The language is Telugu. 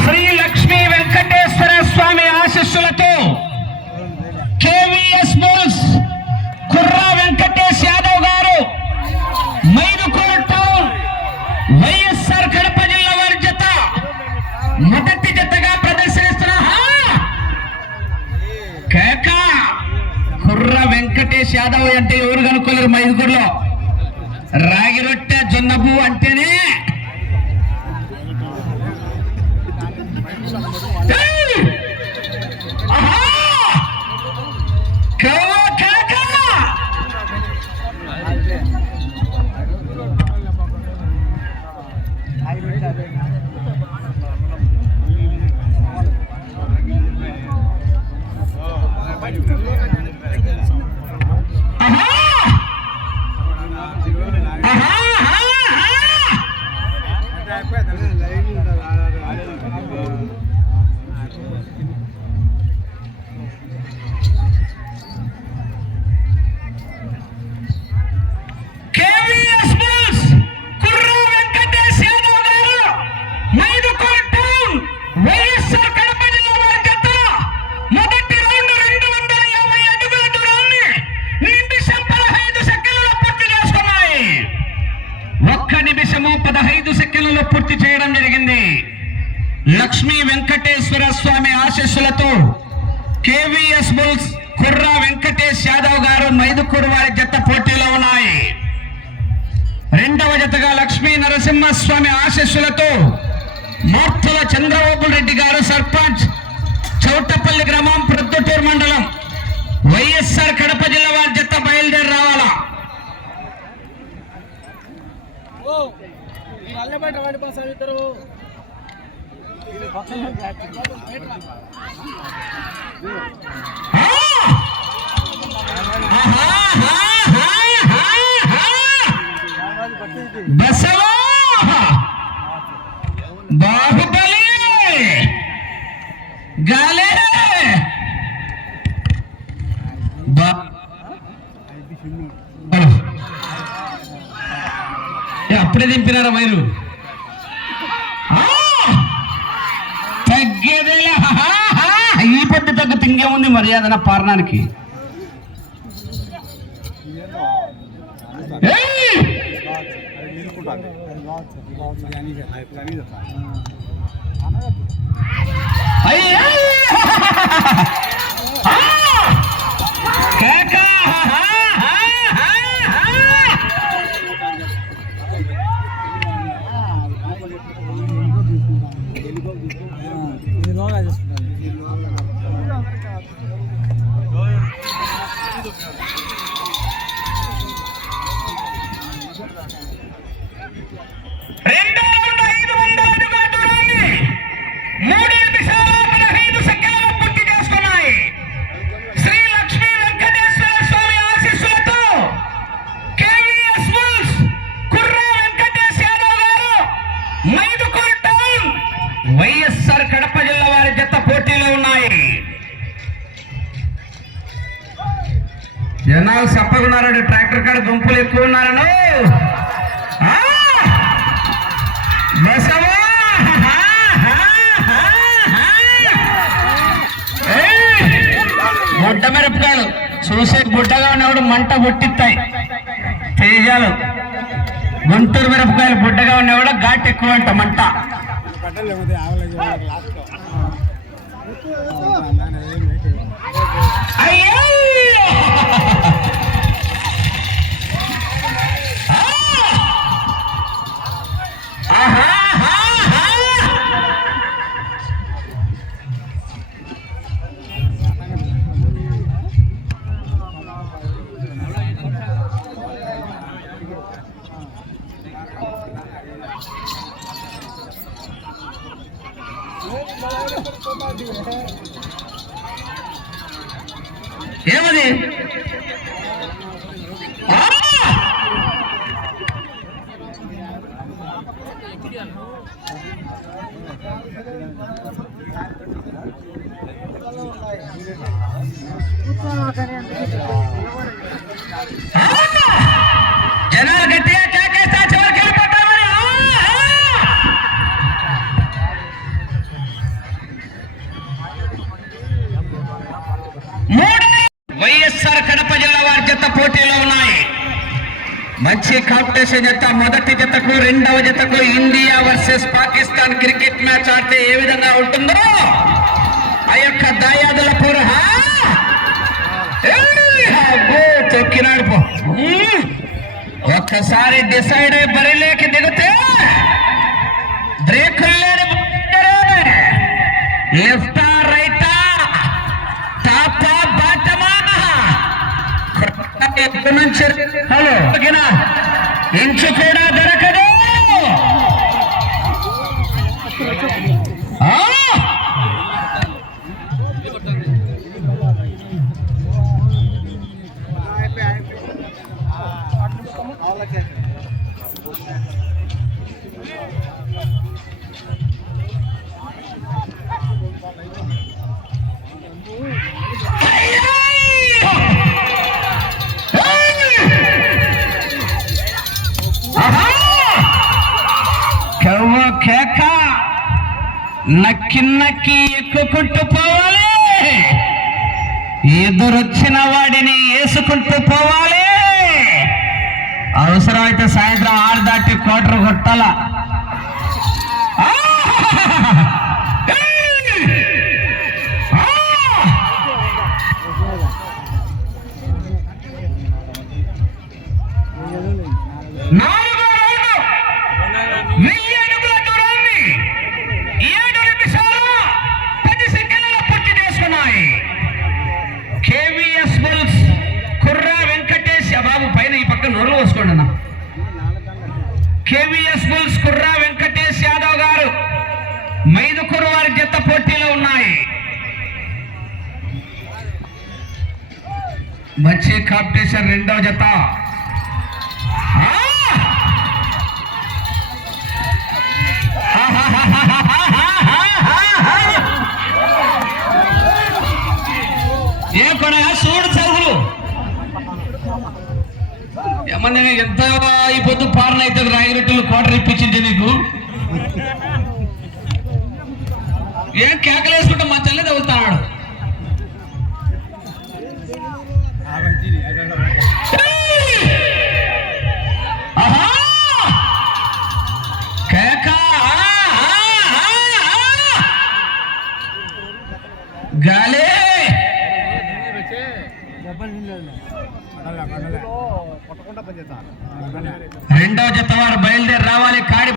శ్రీ లక్ష్మీ వెంకటేశ్వర స్వామి ఆశీస్సులతో కేవీఎస్ బుల్స్ కుర్రా వెంకటేష్ యాదవ్ గారు మైదుకూరు టౌన్ వైఎస్ఆర్ కడప జిల్లా వారి జత మొదటి జతగా ప్రదర్శిస్తున్న కేక కుర్రా వెంకటేష్ యాదవ్ అంటే ఎవరు కనుక్కోలేరు మైదుకూరులో. రాగి రొట్టె జొన్నబు అంటేనే పూర్తి చేయడం జరిగింది. లక్ష్మీ వెంకటేశ్వర స్వామి ఆశీస్సులతో కేవీఎస్ బుల్స్ కుర్రా వెంకటేష్ యాదవ్ గారు మైదుకూరు వారి జత పోటీలో ఉన్నాయి. రెండవ జతగా లక్ష్మీ నరసింహస్వామి ఆశీస్సులతో మార్తుల చంద్రబాబు రెడ్డి గారు సర్పంచ్ చౌటపల్లి గ్రామం ప్రొద్దుటూరు మండలం వైఎస్ఆర్ కడప జిల్లా వారి జత బయలుదేరి రావాలా. బసవా బాహుబలి గాలే అప్పుడే దింపినారా వైరు తగ్గేదేలే. ఈ పొద్దు తగ్గు తింగేముంది మర్యాదన పారణానికి. వైఎస్ఆర్ కడప జిల్లా వారి జత పోటీలో ఉన్నాయి. జనాలు చెప్పకున్నారండి, ట్రాక్టర్ కాడ గుంపులు ఎక్కువ ఉన్నారను. బుడ్డ మిరపకాయలు చూసే బుడ్డగా ఉన్నప్పుడు మంట బుట్టిస్తాయి. తేజాలు గుంటూరు మిరపకాయలు బుడ్డగా ఉన్నా కూడా ఘాట్ ఎక్కువ అంట మంట. ఏమది జనాలు గట్టిగా కేకేస్తా చివరికి వెళ్ళిపోతామని. వైఎస్ఆర్ కడప జిల్లా వారి జత పోటీలో ఉన్నాయి. మంచి కాంపిటీషన్ జత. మొదటి జతకు రెండవ జతకు India versus Pakistan cricket match ఆడితే ఏ విధంగా ఉంటుందో ఆ యొక్క దాయాదుల పూర్వ తొక్కినాడు పో. ఒక్కసారి డిసైడ్ అయి బరిలోకి దిగితే బ్రేకులు లెఫ్టా రైటా టాపా బాటమా ఎక్కడి నుంచి హలో ఇంచు కూడా దొరకదు. కేక నక్కి నక్కి ఎక్కుకుంటూ పోవాలి. ఎదురొచ్చిన వాడిని వేసుకుంటూ పోవాలి. అవసరమైతే సాయంత్రం 6 దాటి క్వార్టర్ కొట్టాల. కేవీఎస్ బుల్స్ కుర్రా వెంకటేష్ యాదవ్ గారు మైదుకూరు వారి జత పోటీలో ఉన్నాయి. మంచి కాంపిటీషన్. రెండవ జత ఏ కొన చూడు చదువులు ఏమన్నా ఎంత ఈ పొద్దు పాలన అవుతుంది. రాగిరెట్టులు క్వార్టర్ ఇప్పించింది నీకు. ఏం కేకలేసుకుంటే మా తల్లి తగ్గుతున్నాడు. కేక గాలే రెండవ జత వారు బయలుదేరి రావాలి. కాడి